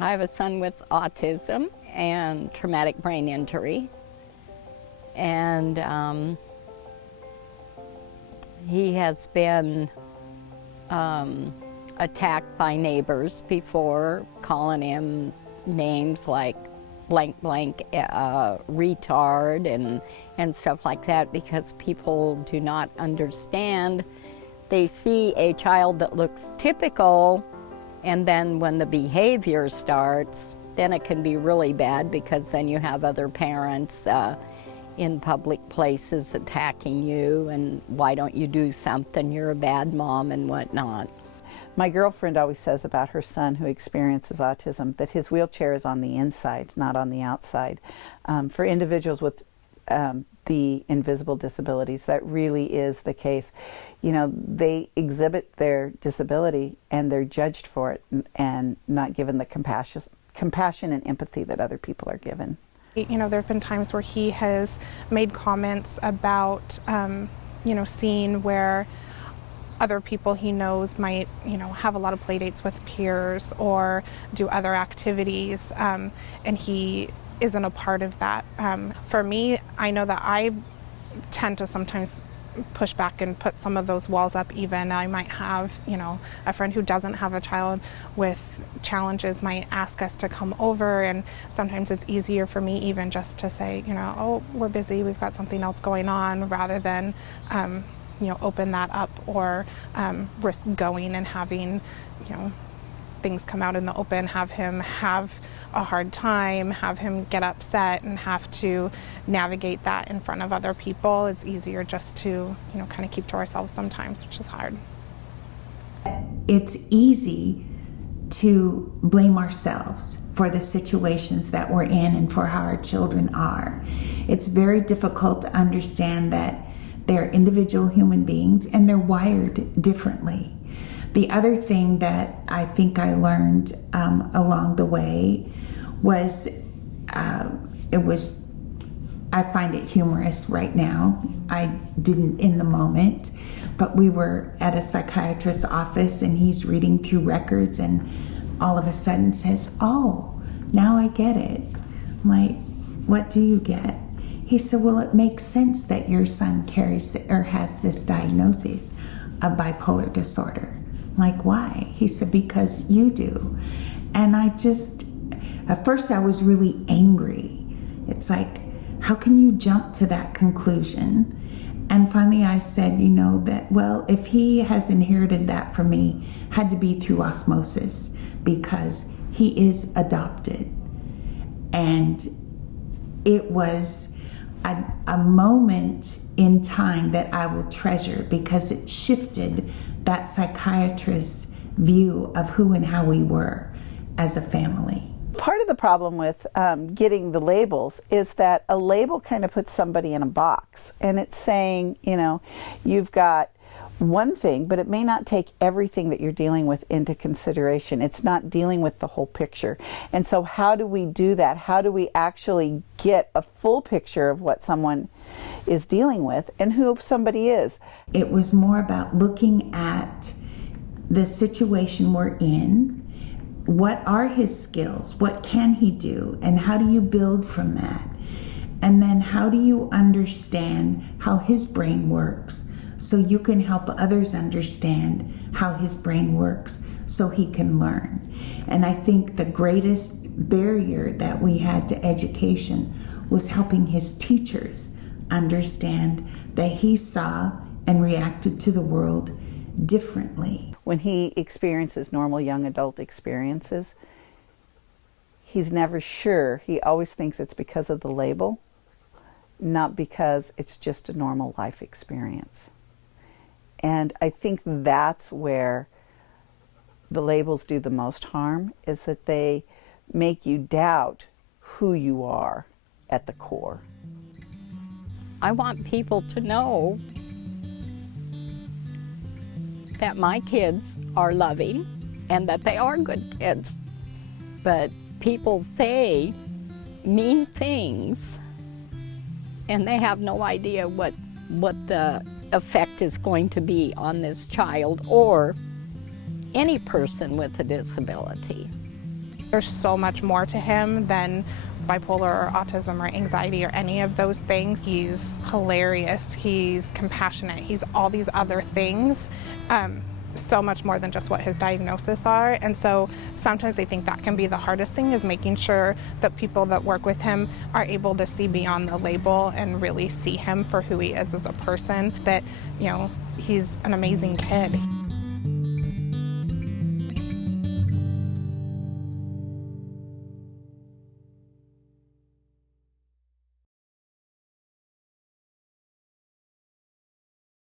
I have a son with autism and traumatic brain injury, and he has been attacked by neighbors before, calling him names like blank blank retard and stuff like that, because people do not understand. They see a child that looks typical, and then when the behavior starts, then it can be really bad, because then you have other parents in public places attacking you, and why don't you do something, you're a bad mom and whatnot. My girlfriend always says about her son who experiences autism that his wheelchair is on the inside, not on the outside. For individuals with the invisible disabilities, that really is the case. You know, they exhibit their disability and they're judged for it and not given the compassion and empathy that other people are given. You know, there have been times where he has made comments about, you know, seeing where other people he knows might, you know, have a lot of play dates with peers or do other activities, and he isn't a part of that. For me, I know that I tend to sometimes push back and put some of those walls up. Even I might have, you know, a friend who doesn't have a child with challenges might ask us to come over, and sometimes it's easier for me even just to say, you know, oh, we're busy, we've got something else going on, rather than you know, open that up or risk going and having, you know, things come out in the open, have him have a hard time, have him get upset and have to navigate that in front of other people. It's easier just to, you know, kind of keep to ourselves sometimes, which is hard. It's easy to blame ourselves for the situations that we're in and for how our children are. It's very difficult to understand that they're individual human beings and they're wired differently. The other thing that I think I learned along the way was, I find it humorous right now. I didn't in the moment, but we were at a psychiatrist's office and he's reading through records and all of a sudden says, "Oh, now I get it." I'm like, "What do you get?" He said, "Well, it makes sense that your son carries or has this diagnosis of bipolar disorder." I'm like, "Why?" He said, "Because you do." And I just, at first I was really angry. It's like, how can you jump to that conclusion? And finally I said, you know, that, well, if he has inherited that from me, had to be through osmosis, because he is adopted. And it was a moment in time that I will treasure, because it shifted that psychiatrist's view of who and how we were as a family. Part of the problem with getting the labels is that a label kind of puts somebody in a box, and it's saying, you know, you've got one thing, but it may not take everything that you're dealing with into consideration. It's not dealing with the whole picture. And so how do we do that? How do we actually get a full picture of what someone is dealing with and who somebody is? It was more about looking at the situation we're in. What are his skills? What can he do? And how do you build from that? And then how do you understand how his brain works, so you can help others understand how his brain works so he can learn? And I think the greatest barrier that we had to education was helping his teachers understand that he saw and reacted to the world differently. When he experiences normal young adult experiences, he's never sure. He always thinks it's because of the label, not because it's just a normal life experience. And I think that's where the labels do the most harm, is that they make you doubt who you are at the core. I want people to know that my kids are loving and that they are good kids. But people say mean things and they have no idea what the effect is going to be on this child or any person with a disability. There's so much more to him than bipolar or autism or anxiety or any of those things. He's hilarious, he's compassionate, he's all these other things, so much more than just what his diagnosis are. And so sometimes I think that can be the hardest thing, is making sure that people that work with him are able to see beyond the label and really see him for who he is as a person, that, you know, he's an amazing kid.